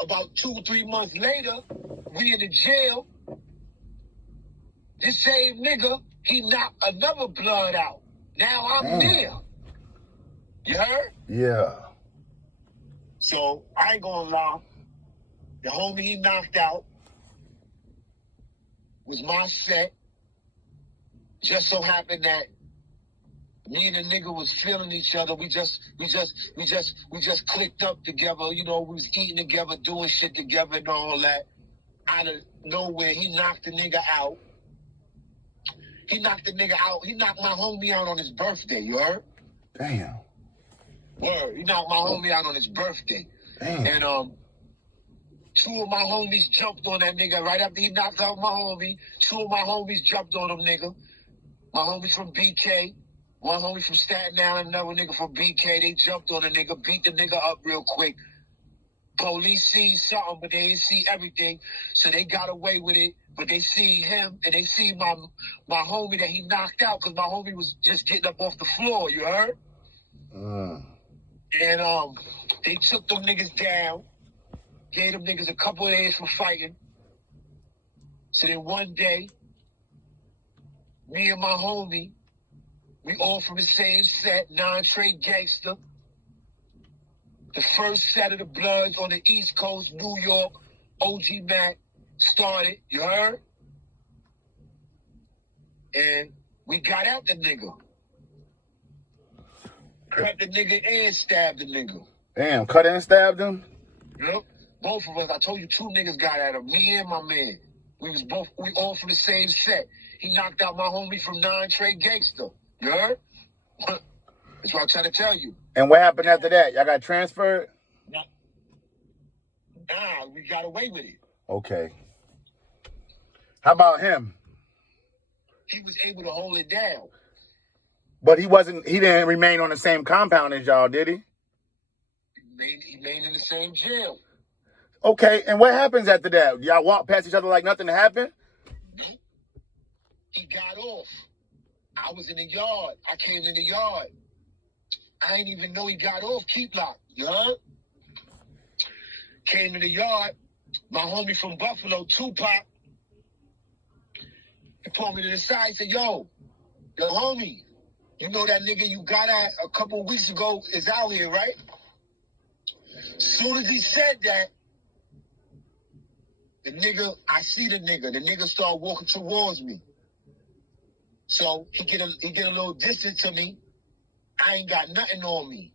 about 2-3 months later, we in the jail. This same nigga, he knocked another blood out. Now I'm there. You heard? Yeah. So I ain't gonna lie. The homie he knocked out was my set. Just so happened that me and the nigga was feeling each other. We just clicked up together. You know, we was eating together, doing shit together and all that. Out of nowhere, he knocked the nigga out. He knocked the nigga out. He knocked my homie out on his birthday, you heard? Damn. Word. He knocked my homie out on his birthday. Damn. And two of my homies jumped on that nigga right after he knocked out my homie. Two of my homies jumped on him, nigga. My homies from BK. One homie from Staten Island, another nigga from BK. They jumped on the nigga, beat the nigga up real quick. Police seen something, but they didn't see everything. So they got away with it. But they see him, and they see my homie that he knocked out, because my homie was just getting up off the floor, you heard? And they took them niggas down, gave them niggas a couple of days for fighting. So then one day, me and my homie, we all from the same set, non-trade gangster. The first set of the Bloods on the East Coast, New York, OG Mac, started, you heard? And we got at the nigga. Cut the nigga and stabbed the nigga. Damn, cut and stabbed him? Yep. Both of us, I told you 2 niggas got at him, me and my man. We all from the same set. He knocked out my homie from non-trade gangster. You heard? That's what I'm trying to tell you. And what happened after that? Y'all got transferred? Nah, we got away with it. Okay. How about him? He was able to hold it down. But he didn't remain on the same compound as y'all, did he? He remained in the same jail. Okay, and what happens after that? Y'all walk past each other like nothing happened? He got off. I was in the yard. I came in the yard. I didn't even know he got off keep lock. You heard? Came in the yard. My homie from Buffalo, Tupac, he pulled me to the side and said, yo, homie, you know that nigga you got at a couple weeks ago is out here, right? As soon as he said that, I see the nigga start walking towards me. So he get a little distance to me. I ain't got nothing on me.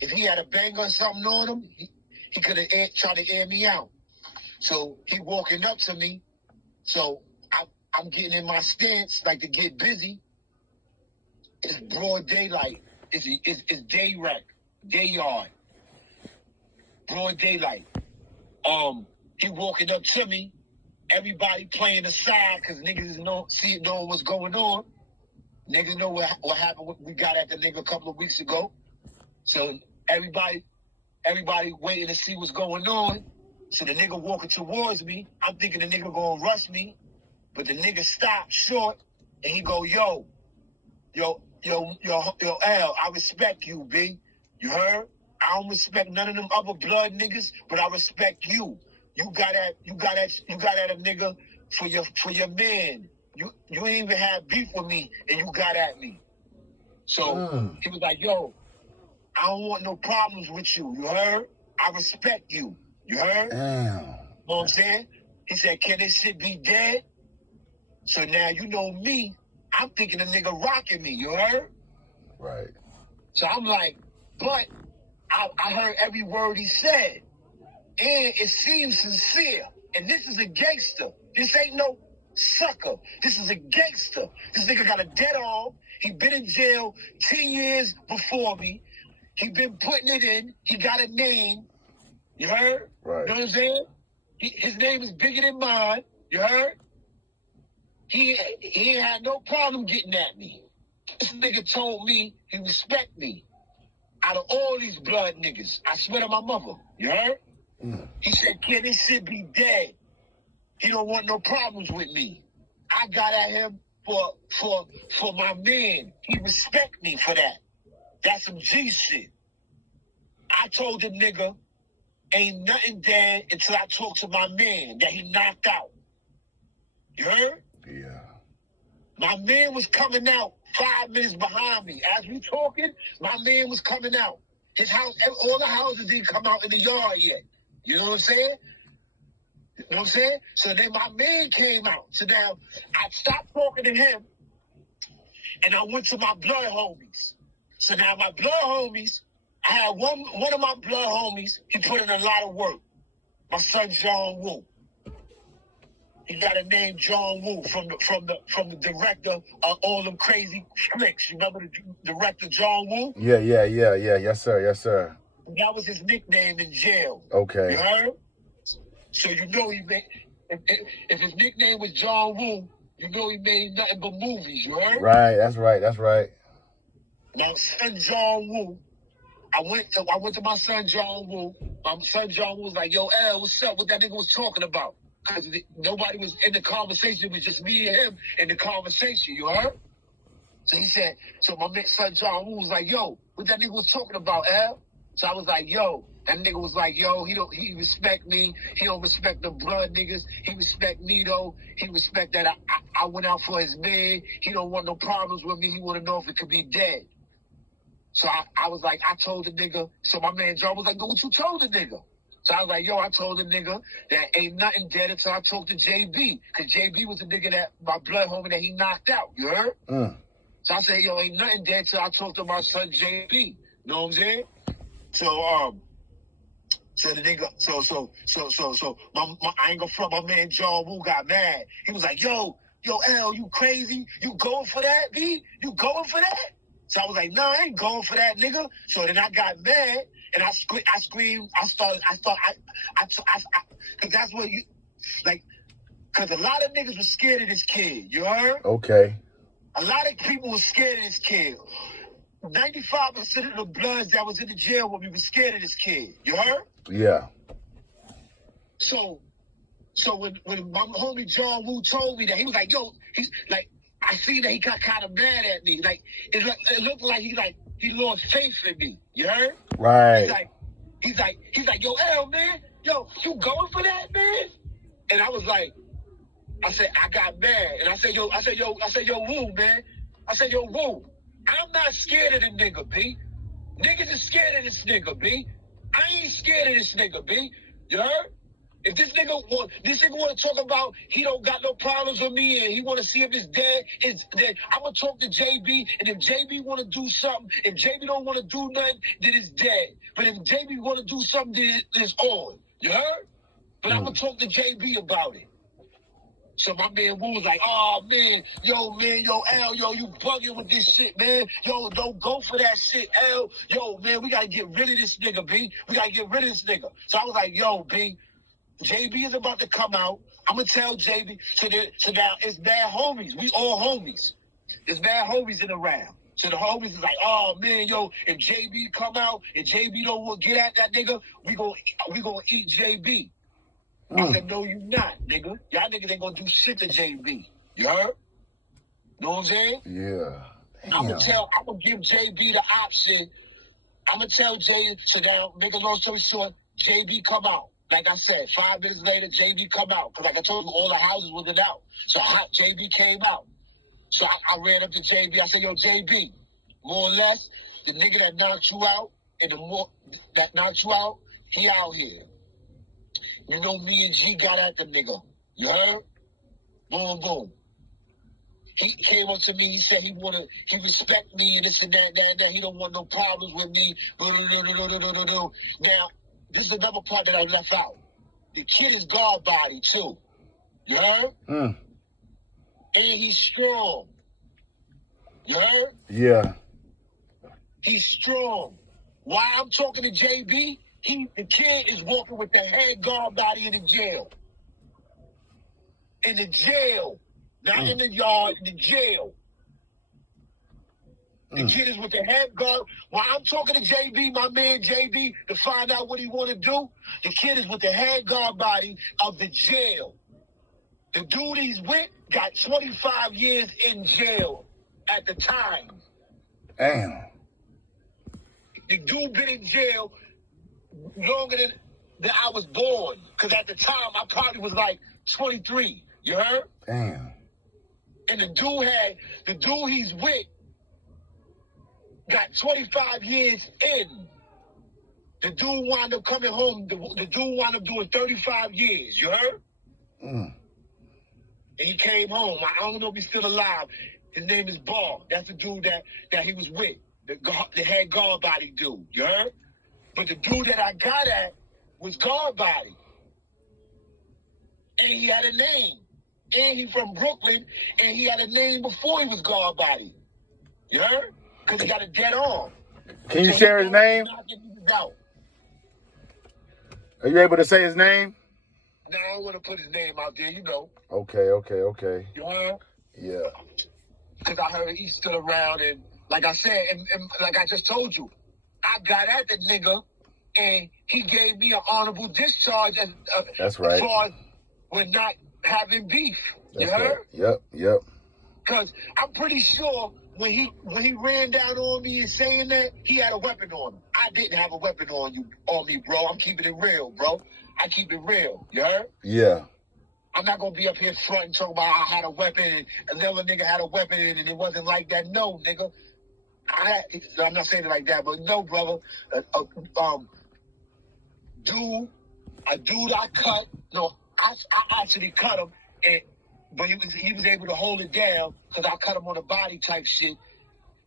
If he had a bang or something on him, he could have tried to air me out. So he walking up to me. So I'm getting in my stance, like to get busy. It's broad daylight. It's day yard. Broad daylight. He walking up to me. Everybody playing aside because niggas knowing what's going on. Niggas know what happened. We got at the nigga a couple of weeks ago. So everybody waiting to see what's going on. So the nigga walking towards me. I'm thinking the nigga gonna rush me. But the nigga stopped short and he go, yo, L, I respect you, B. You heard? I don't respect none of them other blood niggas, but I respect you. You got at a nigga for your man. You ain't even had beef with me and you got at me. So he was like, yo, I don't want no problems with you. You heard? I respect you. You heard? Damn. You know what I'm saying? He said, can this shit be dead? So now you know me, I'm thinking the nigga rocking me, you heard? Right. So I'm like, but I heard every word he said. And it seems sincere. And this is a gangster. This ain't no sucker. This is a gangster. This nigga got a dead arm. He been in jail 10 years before me. He been putting it in. He got a name. You heard? Right. You know what I'm saying? His name is bigger than mine. You heard? He ain't had no problem getting at me. This nigga told me he respect me. Out of all these blood niggas, I swear to my mother. You heard? He said, can this shit be dead? He don't want no problems with me. I got at him for my man. He respect me for that. That's some G shit. I told the nigga, ain't nothing dead until I talk to my man that he knocked out. You heard? Yeah. My man was coming out 5 minutes behind me. As we talking, my man was coming out. His house, all the houses didn't come out in the yard yet. You know what I'm saying? You know what I'm saying? So then my man came out. So now I stopped talking to him and I went to my blood homies. So now my blood homies, I had one of my blood homies, he put in a lot of work. My son John Woo. He got a name John Woo from the director of all them crazy flicks. You remember the director John Woo? Yeah. Yes, sir. Yes, sir. That was his nickname in jail. Okay. You heard? So you know he made, if his nickname was John Woo, you know he made nothing but movies. You heard? Right. That's right. That's right. Now son John Woo, I went to my son John Woo. My son John Woo was like, "Yo, L, what's up? What that nigga was talking about?" Because nobody was in the conversation. It was just me and him in the conversation. You heard? So he said, so my son John Woo was like, "Yo, what that nigga was talking about, L?" So I was like, "Yo," that nigga was like, "Yo, he respect me. He don't respect the blood niggas. He respect me though. He respect that I went out for his man. He don't want no problems with me. He want to know if it could be dead." So I was like, I told the nigga. So my man John was like, "What you told the nigga?" So I was like, "Yo, I told the nigga that ain't nothing dead until I talked to JB. Because JB was the nigga that, my blood homie that he knocked out. You heard? So I said, "Yo, ain't nothing dead till I talked to my son JB. You know what I'm saying? So, so the nigga, I ain't gonna front, my man John Woo got mad. He was like, yo, L, you crazy? You going for that, B? You going for that?" So I was like, "Nah, I ain't going for that, nigga." So then I got mad and I screamed, cause that's what you, like, cause a lot of niggas was scared of this kid, you heard? Okay. A lot of people were scared of this kid. 95% of the bloods that was in the jail with me was scared of this kid, you heard? Yeah. So when my homie John Woo told me that, he was like, "Yo," he's like, I seen that he got kind of mad at me. Like it looked like he lost faith in me. You heard? Right. He's like, "Yo, L, man, yo, you going for that, man?" And I was like, I said, I got mad, and I said, yo, Woo, man. I said, "Yo, Woo, I'm not scared of the nigga, B. Niggas is scared of this nigga, B. I ain't scared of this nigga, B. You heard? If this nigga want to talk about he don't got no problems with me and he want to see if it's dead, I'm gonna talk to JB. And if JB want to do something, if JB don't want to do nothing, then it's dead. But if JB want to do something, then it's on. You heard? But I'm gonna talk to JB about it." So my man Woo was like, "Oh man, yo, L, yo, you bugging with this shit, man. Yo, don't go for that shit, L. Yo, man, we gotta get rid of this nigga, B. We gotta get rid of this nigga." So I was like, "Yo, B, JB is about to come out. I'm gonna tell JB." So now it's bad homies. We all homies. There's bad homies in the round. So the homies is like, "Oh man, yo, if JB come out and JB don't want to get at that nigga, we gonna eat JB." I said, "No, you not, nigga. Y'all niggas ain't gonna do shit to JB. You heard? Know what I'm saying?" Yeah. I'm gonna give JB the option. I'm gonna tell JB, so now, make a long story short, JB come out. Like I said, 5 minutes later, JB come out. Because like I told you, all the houses wasn't out. So JB came out. So I ran up to JB. I said, "Yo, JB, more or less, the nigga that knocked you out, he out here. You know, me and G got at the nigga. You heard? Boom, boom." He came up to me. He said he respect me and this and that. He don't want no problems with me. Now, this is another part that I left out. The kid is guard body too. You heard? And he's strong. You heard? Yeah. He's strong. While I'm talking to JB, the kid is walking with the head guard body in the jail. In the jail. Not in the yard, in the jail. The kid is with the head guard. While I'm talking to JB, my man JB, to find out what he want to do, the kid is with the head guard body of the jail. The dude he's with got 25 years in jail at the time. Damn. The dude been in jail longer than that I was born. Because at the time, I probably was like 23. You heard? Damn. And the dude he's with got 25 years in. The dude wound up coming home. The dude wound up doing 35 years. You heard? Mm. And he came home. I don't know if he's still alive. His name is Ball. That's the dude that he was with. The head guard body dude. You heard? But the dude that I got at was guard body. And he had a name. And he from Brooklyn. And he had a name before he was guard body. You heard? Because he got a dead arm. Can you share his name? Are you able to say his name? No, I don't want to put his name out there, you know. Okay. You heard? Yeah. Because I heard he's still around, and like I said, and like I just told you, I got at the nigga, and he gave me an honorable discharge. That's right. As far as we're not having beef. You heard? Right. Yep. Because I'm pretty sure when he ran down on me and saying that, he had a weapon on him. I didn't have a weapon on me, bro. I'm keeping it real, bro. I keep it real. You heard? Yeah. I'm not gonna be up here front and talking about I had a weapon and the other nigga had a weapon and it wasn't like that. No, nigga. I'm not saying it like that, but no, brother. A dude I cut. No, I actually cut him, but he was able to hold it down because I cut him on the body type shit,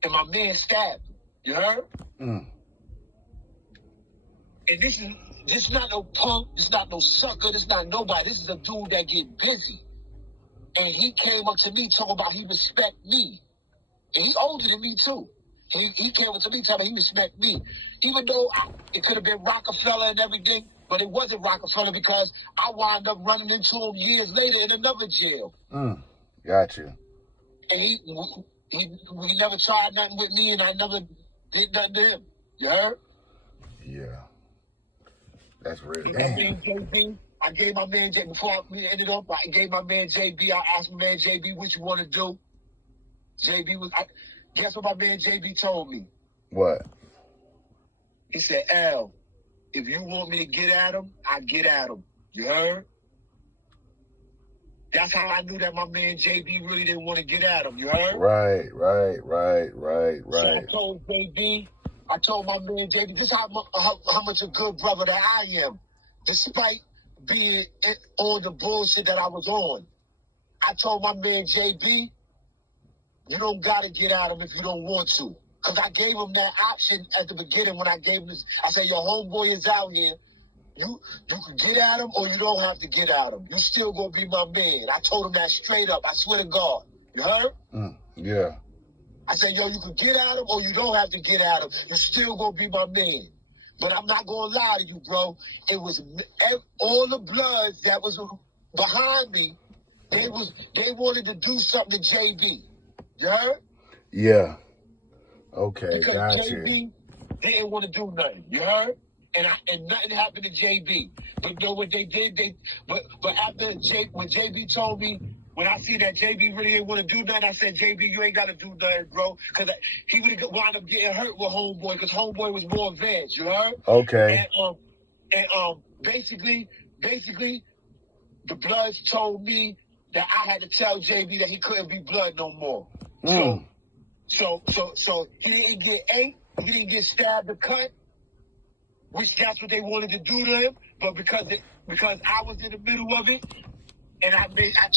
and my man stabbed him. You heard? Mm. And this is not no punk. This is not no sucker. This is not nobody. This is a dude that get busy. And he came up to me talking about he respect me. And he older than me too. He came up to me talking about he respect me. Even though it could have been Rockefeller and everything, but it wasn't Rockefeller because I wound up running into him years later in another jail. Got you. And he never tried nothing with me, and I never did nothing to him. You heard? Yeah. That's real. I gave my man JB, before we ended up, I gave my man JB, I asked my man JB, what you want to do? Guess what my man JB told me? What? He said, L, if you want me to get at him, I get at him. You heard? That's how I knew that my man JB really didn't want to get at him. You heard? Right. So I told JB, I told my man JB, this is how much a good brother that I am, despite being on the bullshit that I was on. I told my man JB, you don't got to get at him if you don't want to. Because I gave him that option at the beginning when I gave him this. I said, your homeboy is out here. You can get at him or you don't have to get at him. You still going to be my man. I told him that straight up. I swear to God. You heard? Yeah. I said, yo, you can get at him or you don't have to get at him. You're still going to be my man. But I'm not going to lie to you, bro. It was all the bloods that was behind me. They wanted to do something to JB. You heard? Yeah. Okay, because got JB you. didn't want to do nothing. You heard? And nothing happened to JB. But you know what they did? But after when JB told me, when I see that JB really didn't want to do nothing, I said, JB, you ain't got to do nothing, bro. Because he would have wound up getting hurt with Homeboy because Homeboy was more advanced, you heard? Okay. And basically, the Bloods told me that I had to tell JB that he couldn't be Blood no more. So he didn't get ate, he didn't get stabbed or cut, which that's what they wanted to do to him. But because I was in the middle of it, and I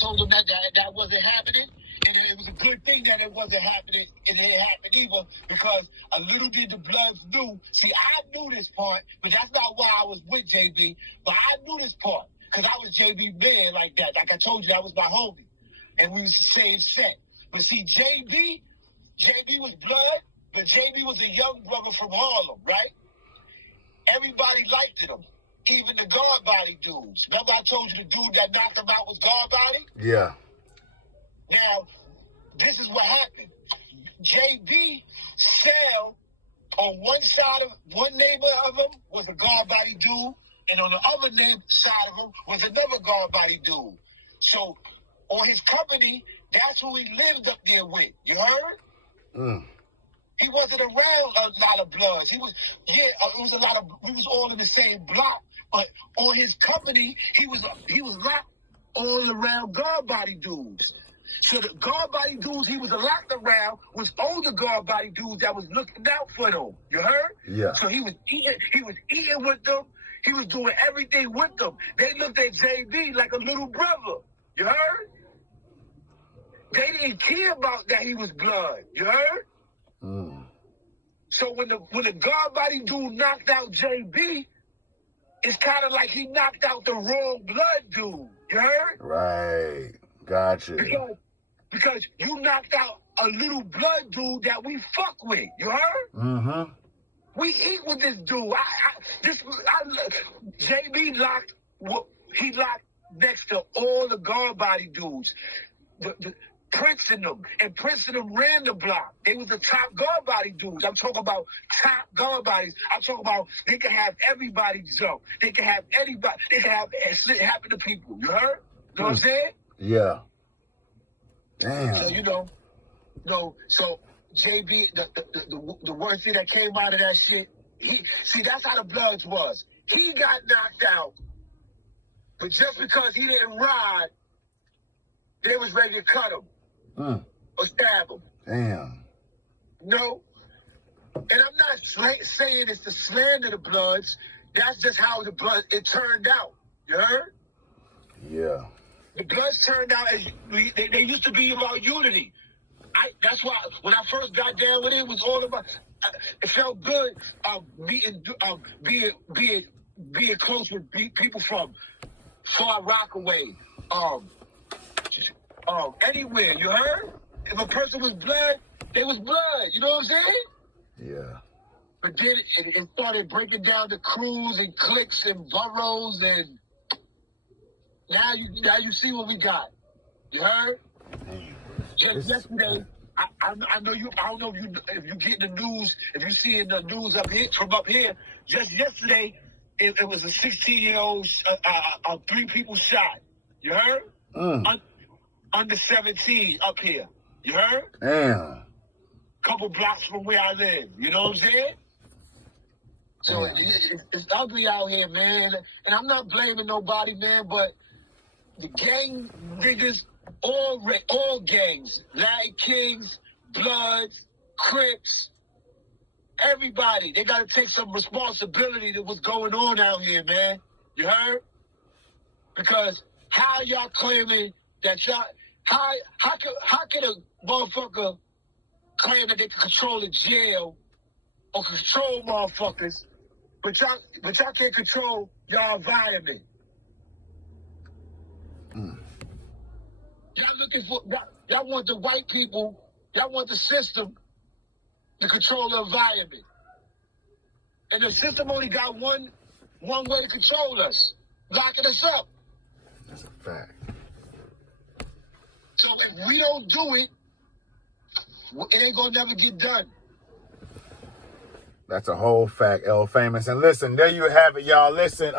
told him that wasn't happening, and it was a good thing that it wasn't happening, and it didn't happen either, because a little did the Bloods knew. See, I knew this part, but that's not why I was with JB. But I knew this part, because I was JB man like that. Like I told you, that was my homie, and we was the same set. But see, JB was Blood, but JB was a young brother from Harlem, right? Everybody liked him. Even the guard body dudes. Remember I told you the dude that knocked him out was guard body? Yeah. Now, this is what happened. JB cell on one neighbor of him was a guard body dude, and on the other side of him was another guard body dude. So on his company, that's who he lived up there with. You heard? He wasn't around a lot of Bloods. It was a lot of, we was all in the same block, on his company, he was locked all around guard body dudes. So the guard body dudes he was locked around was older guard body dudes that was looking out for them. You heard? Yeah. So he was eating with them. He was doing everything with them. They looked at JB like a little brother. You heard? They didn't care about that he was blood. You heard? Mm. So when the guard body dude knocked out JB, it's kind of like he knocked out the wrong blood dude. You heard? Right. Gotcha. Because you knocked out a little blood dude that we fuck with. You heard? Mm-hmm. We eat with this dude. JB locked. He locked next to all the guard body dudes. The Prince and them ran the block. They was the top guard body dudes. I'm talking about top guard bodies. I'm talking about they can have everybody jump. They can have anybody. They can have it happen to people. You heard? You know what I'm saying? Yeah. Damn. So so JB, the worst thing that came out of that shit. That's how the Bloods was. He got knocked out, but just because he didn't ride, they was ready to cut him. Or stab him. Damn. No. And I'm not saying it's to slander the Bloods. That's just how it turned out. You heard? Yeah. The Bloods turned out as they used to be about unity. That's why when I first got down with it was all about. It felt good being close with people from Far Rockaway. Anywhere, you heard? If a person was blood, they was blood. You know what I'm saying? Yeah. But then it started breaking down the crews and cliques and boroughs, and now you see what we got. You heard? Just yesterday, I know you. I don't know if you get the news, if you see in the news from up here. Just yesterday, it was a 16-year-old. 3 people shot. You heard? Under 17 up here. You heard? Damn. Couple blocks from where I live. You know what I'm saying? So it's ugly out here, man. And I'm not blaming nobody, man, but the gang niggas, all gangs, Latin Kings, Bloods, Crips, everybody, they got to take some responsibility to what's going on out here, man. You heard? Because how y'all claiming that y'all... How can a motherfucker claim that they can control a jail or control motherfuckers, but y'all can't control y'all environment? Y'all looking for y'all want the white people, y'all want the system to control the environment, and the system only got one way to control us, locking us up. That's a fact. So if we don't do it, it ain't gonna never get done. That's a whole fact, L Famous. And listen, there you have it, y'all. Listen,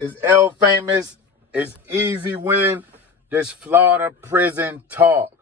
it's L Famous. It's Easy Win. This Florida prison talk.